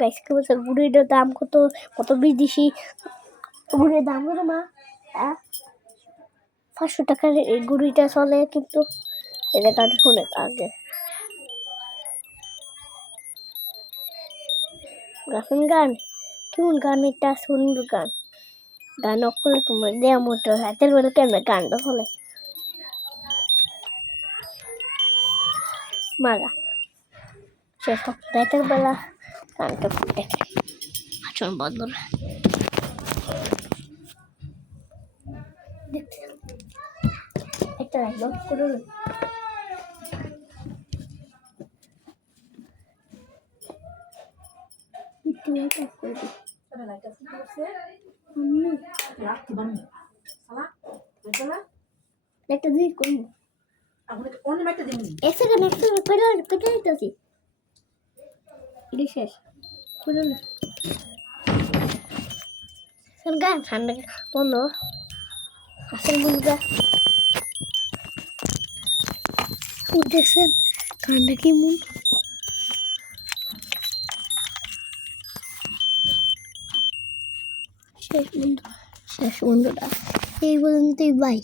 Guys কি বলছে গুড়িটার দাম কত কত বিদেশি গুড়ির দাম কত মা 500 টাকার এই গুড়িটা চলে কিন্তু এটা কাটে শুনে আগে গান কেমন গান এটা সুন্দর গান গান করলে তোমার দেয়া মতো হাতের বেলা কেমন গানটা চলে মারা সে রাতের বেলা গানটা দেখে আচরণ বন্ধুরা একটা লাইক করুন একটা দিই কোন এক সেকেন্ড পেটে দিতেছি শেষ করুন গান ঠান্ডা বন্ধ আসল বন্ধুরা দেখছেন ঠান্ডা কেমন শেষ বন্ধুরা এই পর্যন্তই বাই।